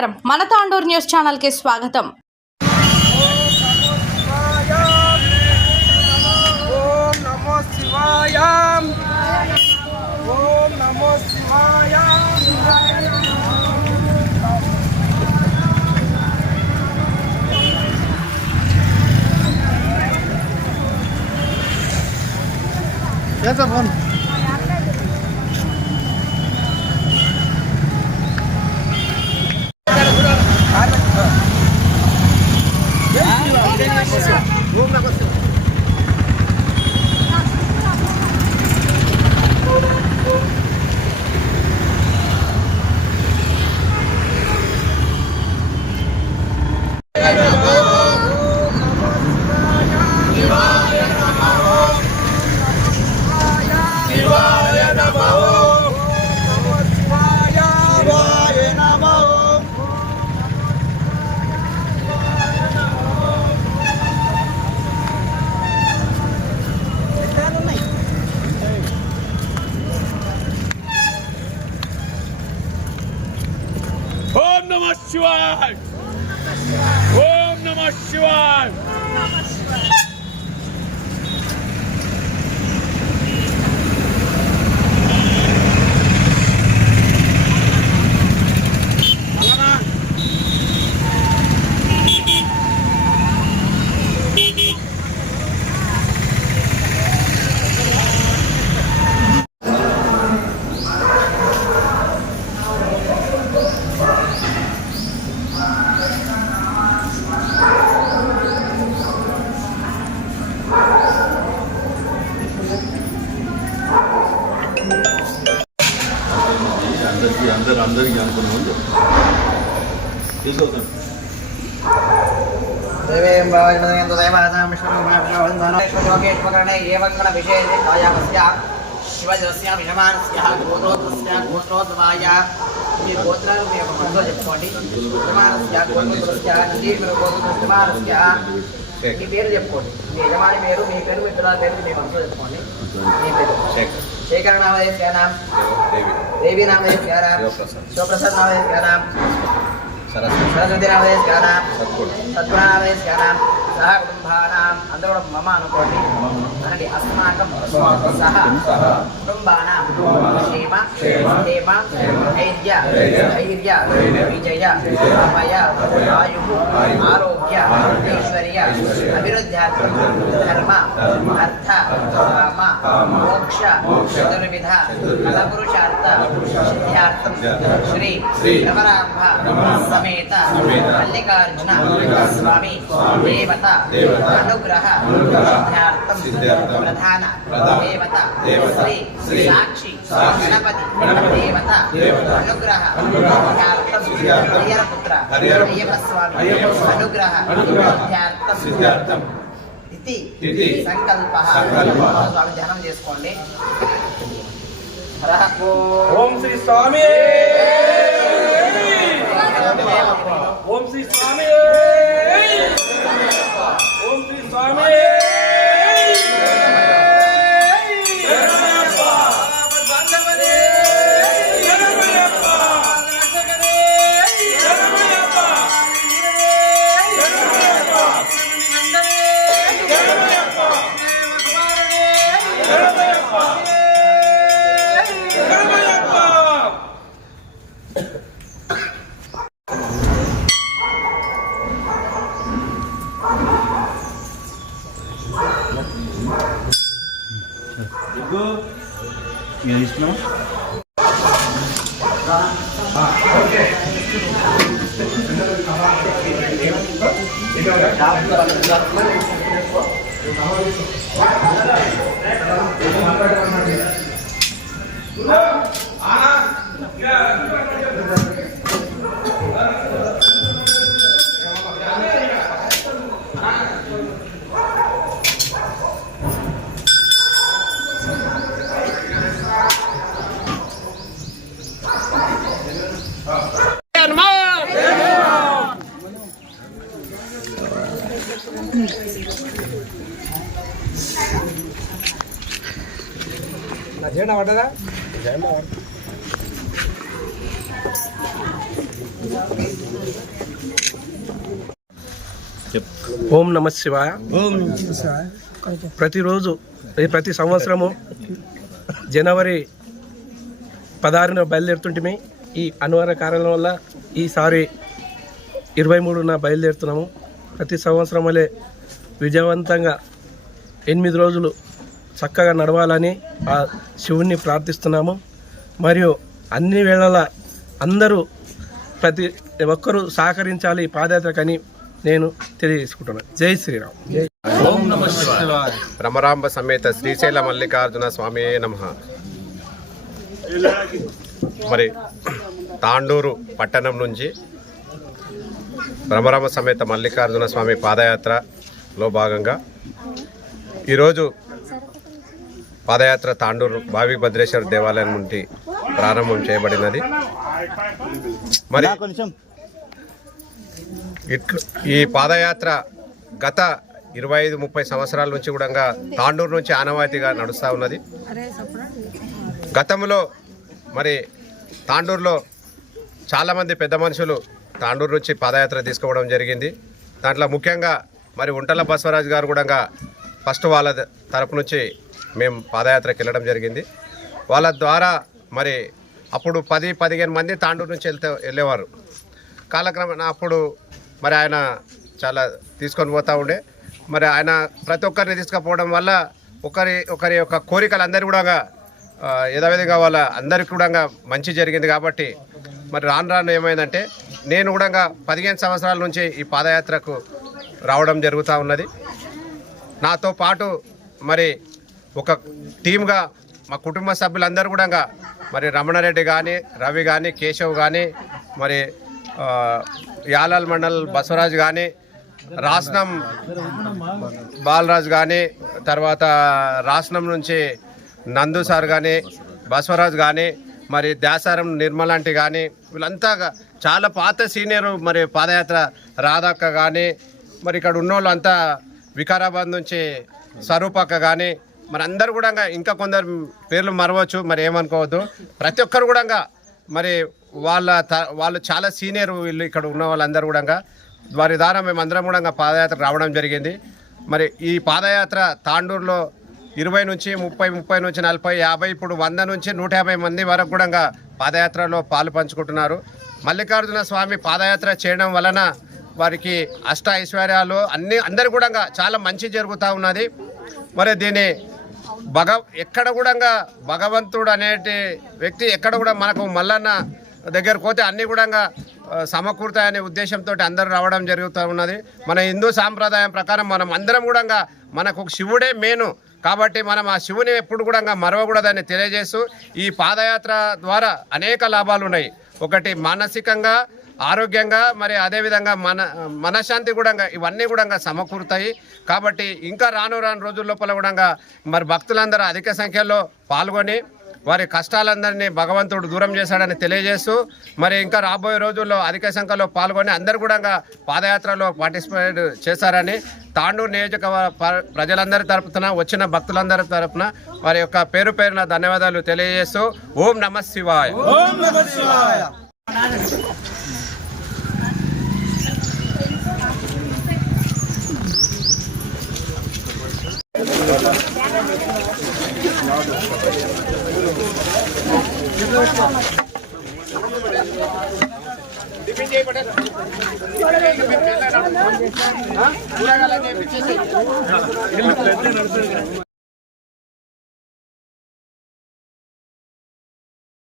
నమస్కారం, మన Tandur news channel కి స్వాగతం. ఓం నమో శివాయ. ఓం నమో శివాయ. ओम नमः शिवाय. ओम नमः शिवाय. అందరికీ అనుకున్నాం తీసుకొస్తాం. శివజస్య విషమానస్య గోత్రోద్రస్య గోత్రోద్భవాయ మీ గోత్రాలు మీ యొక్క మనసులో చెప్పుకోండి. విషమానస్య గోత్రోద్రస్య నందీశ్వర గోత్రోద్భవానస్య మీ పేరు చెప్పుకోండి. మీ యజమాని పేరు, మీ పేరు, మీ పిల్లల పేరు మీ మనసులో చెప్పుకోండి. మీ పేరు शेखर नामधेय क्या नाम? देवी नामधेय क्या नाम? शिवप्रसाद नामधेय क्या नाम? सरस्वती नामधेय क्या नाम? सद्गुण नामधेय क्या नाम? सह कुटुंबानां अंदर मम अनुकोटि अनडि अस्माकं सह कुटुंबानां क्षेम क्षेम धैर्य विजय अभय आयुः आरोग्य ऐश्वर्य अभिवृद्ध्यार्थं धर्म अर्थ काम मोक्ष चतुर्विध फलपुरुषार्थ सिद्ध्यार्थं श्री नवरांभ समेत मल्लिकार्जुन स्वामी देवता अनुग्रह सिद्ध्यार्थं प्रधान देवता श्री साक्षी गणपति देवता अनुग्रह सिद्ध्यार्थं हरिहरपुत्र अय्यप्प स्वामी अनुग्रह सिद्ध्यार्थं इति संकल्पः. स्वामी ध्याనం చేసుకోండి. ఓం శ్రీ స్వామి. ఓం శ్రీ స్వామి. ఓం శ్రీ స్వామి. జెండా పడ్డదా? జెండా ఓం నమ శివాయ. ప్రతిరోజు ప్రతి సంవత్సరము జనవరి 16న బయలుదేరుతుంటే ఈ అనివార్య కారణం వల్ల ఈసారి 23న బయలుదేరుతున్నాము. ప్రతి సంవత్సరం వలె విజయవంతంగా 8 రోజులు చక్కగా నడవాలని ఆ శివుణ్ణి ప్రార్థిస్తున్నాము. మరియు అన్ని వేళలా అందరూ ప్రతి ఒక్కరూ సహకరించాలి ఈ పాదయాత్రకని నేను తెలియజేసుకుంటున్నాను. జై శ్రీరామ్. భ్రమరాంబ సమేత శ్రీశైల మల్లికార్జున స్వామి నమః. మరి తాండూరు పట్టణం నుంచి భ్రమరాంబ సమేత మల్లికార్జున స్వామి పాదయాత్రలో భాగంగా ఈరోజు పాదయాత్ర తాండూరు భావి భద్రేశ్వర దేవాలయం నుండి ప్రారంభం చేయబడినది. మరి ఈ పాదయాత్ర గత 25-30 సంవత్సరాల నుంచి కూడా తాండూరు నుంచి ఆనవాయితీగా నడుస్తూ ఉన్నది. గతంలో మరి తాండూరులో చాలామంది పెద్ద మనుషులు తాండూరు నుంచి పాదయాత్ర తీసుకోవడం జరిగింది. దాంట్లో ముఖ్యంగా మరి ఉంటల బసవరాజు గారు కూడా ఫస్ట్ వాళ్ళ తరపు నుంచి మేము పాదయాత్రకి వెళ్ళడం జరిగింది. వాళ్ళ ద్వారా మరి అప్పుడు 10-15 మంది తాండూరు నుంచి వెళ్ళేవారు. కాలక్రమేణా అప్పుడు మరి ఆయన చాలా తీసుకొని పోతూ ఉండే. మరి ఆయన ప్రతి ఒక్కరిని తీసుకుపోవడం వల్ల ఒకరి యొక్క కోరికలు అందరి కూడా యథావిధిగా వాళ్ళ అందరికీ కూడా మంచి జరిగింది. కాబట్టి మరి రాను ఏమైందంటే నేను కూడా 15 సంవత్సరాల నుంచి ఈ పాదయాత్రకు రావడం జరుగుతూ ఉన్నది. నాతో పాటు మరి ఒక టీమ్గా మా కుటుంబ సభ్యులందరూ కూడా మరి రమణారెడ్డి కానీ, రవి కానీ, కేశవ్ కానీ, మరి యాలాల్ మండల్ బసవరాజు కానీ, రాసనం బాలరాజు కానీ, తర్వాత రాసనం నుంచి నందు సార్ కానీ, బసవరాజు కానీ, మరి దాసారం నిర్మలాంటి కానీ, వీళ్ళంతా చాలా పాత సీనియర్. మరి పాదయాత్ర రాధక్క కానీ, మరి ఇక్కడ ఉన్నోళ్ళు అంతా వికారాబాద్ నుంచి స్వరూపక్క కానీ, మరి అందరు కూడా ఇంకా కొందరు పేర్లు మరవచ్చు, మరి ఏమనుకోవద్దు. ప్రతి ఒక్కరు కూడా మరి వాళ్ళు చాలా సీనియర్. వీళ్ళు ఇక్కడ ఉన్న వాళ్ళందరూ కూడా వారి ద్వారా మేమందరం కూడా పాదయాత్ర రావడం జరిగింది. మరి ఈ పాదయాత్ర తాండూరులో 20 నుంచి 30 నుంచి 40, 50, ఇప్పుడు 100 నుంచి 150 మంది వరకు కూడా పాదయాత్రలో పాలు పంచుకుంటున్నారు. మల్లికార్జున స్వామి పాదయాత్ర చేయడం వలన వారికి అష్ట ఐశ్వర్యాలు అందరు కూడా చాలా మంచి జరుగుతూ ఉన్నది. మరి దీని ఎక్కడ కూడా భగవంతుడు అనేటి వ్యక్తి ఎక్కడ కూడా మనకు మల్లన్న దగ్గరకు పోతే అన్నీ కూడా సమకూరుతాయనే ఉద్దేశంతో అందరూ రావడం జరుగుతూ ఉన్నది. మన హిందూ సాంప్రదాయం ప్రకారం మనం అందరం కూడా మనకు శివుడే మెయిన్. కాబట్టి మనం ఆ శివుని ఎప్పుడు కూడా మరవకూడదని తెలియజేస్తూ ఈ పాదయాత్ర ద్వారా అనేక లాభాలు ఉన్నాయి. ఒకటి మానసికంగా, ఆరోగ్యంగా, మరి అదేవిధంగా మనశ్శాంతి కూడా ఇవన్నీ కూడా సమకూరుతాయి. కాబట్టి ఇంకా రాను రోజుల లోపల కూడా మరి భక్తులందరూ అధిక సంఖ్యలో పాల్గొని వారి కష్టాలందరినీ భగవంతుడు దూరం చేశాడని తెలియజేస్తూ మరి ఇంకా రాబోయే రోజుల్లో అధిక సంఖ్యలో పాల్గొని అందరూ కూడా పాదయాత్రలో పార్టిసిపేట్ చేశారని తాండూరు నియోజకవర్గ ప్రజలందరి తరపున, వచ్చిన భక్తులందరి తరపున వారి యొక్క పేరున ధన్యవాదాలు తెలియజేస్తూ ఓం నమః శివాయ. ఓం నమః శివాయ. టిఫిన్ చేయబడ్డారు.